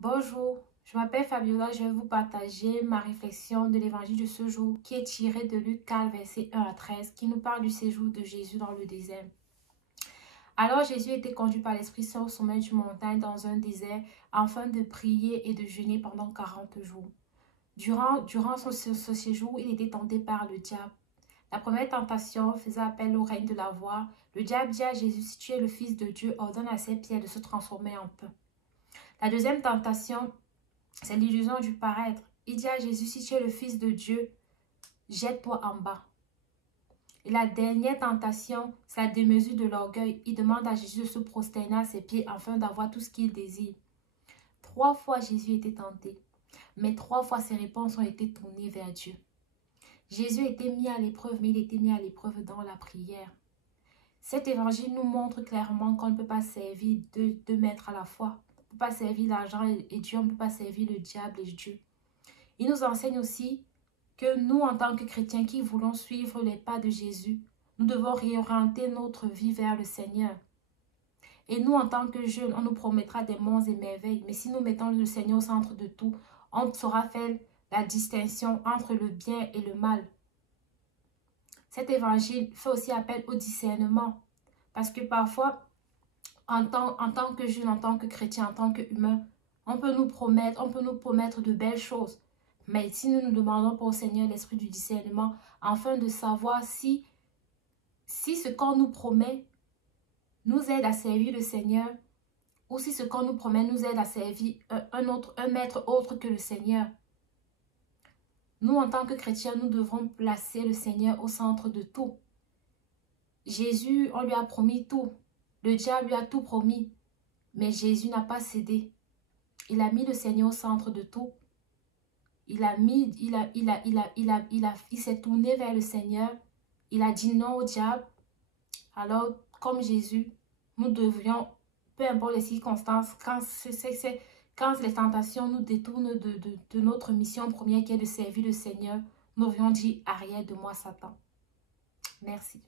Bonjour, je m'appelle Fabiola, je vais vous partager ma réflexion de l'évangile de ce jour qui est tiré de Luc 4, versets 1 à 13, qui nous parle du séjour de Jésus dans le désert. Alors Jésus était conduit par l'Esprit Saint au sommet d'une montagne dans un désert afin de prier et de jeûner pendant 40 jours. Durant ce séjour, il était tenté par le diable. La première tentation faisait appel au règne de la voix. Le diable dit à Jésus, si tu es le Fils de Dieu, ordonne à ces pierres de se transformer en pain. La deuxième tentation, c'est l'illusion du paraître. Il dit à Jésus, si tu es le Fils de Dieu, jette-toi en bas. Et la dernière tentation, c'est la démesure de l'orgueil. Il demande à Jésus de se prosterner à ses pieds afin d'avoir tout ce qu'il désire. 3 fois Jésus était tenté, mais 3 fois ses réponses ont été tournées vers Dieu. Jésus était mis à l'épreuve, mais il était mis à l'épreuve dans la prière. Cet évangile nous montre clairement qu'on ne peut pas servir deux maîtres à la fois. On ne peut pas servir l'argent et Dieu, on ne peut pas servir le diable et Dieu. Il nous enseigne aussi que nous, en tant que chrétiens qui voulons suivre les pas de Jésus, nous devons réorienter notre vie vers le Seigneur. Et nous, en tant que jeunes, on nous promettra des monts et merveilles. Mais si nous mettons le Seigneur au centre de tout, on saura faire la distinction entre le bien et le mal. Cet évangile fait aussi appel au discernement. Parce que parfois, en tant que jeune, en tant que chrétien, en tant qu'humain, on peut nous promettre de belles choses. Mais si nous nous demandons pour le Seigneur l'esprit du discernement, afin de savoir si ce qu'on nous promet nous aide à servir le Seigneur, ou si ce qu'on nous promet nous aide à servir un maître autre que le Seigneur. Nous, en tant que chrétiens, nous devrons placer le Seigneur au centre de tout. Jésus, on lui a promis tout. Le diable lui a tout promis. Mais Jésus n'a pas cédé. Il a mis le Seigneur au centre de tout. Il s'est tourné vers le Seigneur. Il a dit non au diable. Alors, comme Jésus, nous devrions, peu importe les circonstances, quand les tentations nous détournent de notre mission première qui est de servir le Seigneur, nous devrions dire arrière de moi, Satan. Merci.